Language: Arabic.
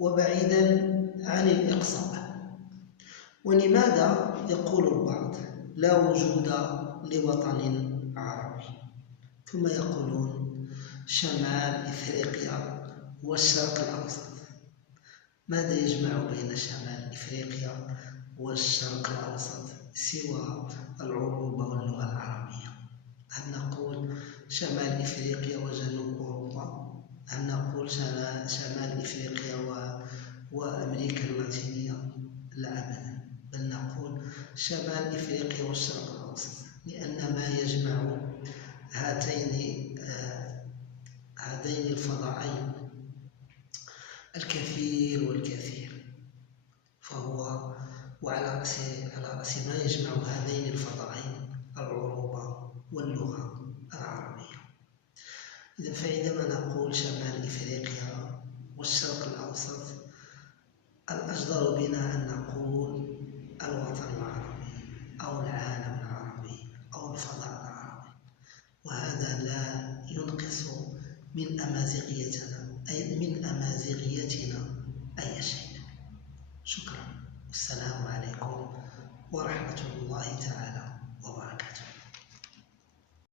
وبعيدا عن الإقصاء. ولماذا يقول البعض لا وجود لوطن عربي، ثم يقولون شمال إفريقيا والشرق الأوسط؟ ماذا يجمع بين شمال إفريقيا والشرق الأوسط سوى العروبة واللغة العربية؟ هل نقول شمال إفريقيا وجنوب أوروبا؟ هل نقول شمال إفريقيا وأمريكا اللاتينية؟ لا أبدا، بل نقول شمال إفريقيا والشرق الأوسط، لأن ما يجمع هذين الفضاءين الكثير والكثير، فهو وعلى رأس ما يجمع هذين الفضاءين العروبة واللغة العربية. إذا فعندما نقول شمال إفريقيا والشرق الأوسط، الأجدر بنا أن نقول الوطن العربي أو العالم العربي أو الفضاء العربي، وهذا لا ينقص من أمازيغيتنا أي شيء. شكرا، والسلام عليكم ورحمة الله تعالى وبركاته.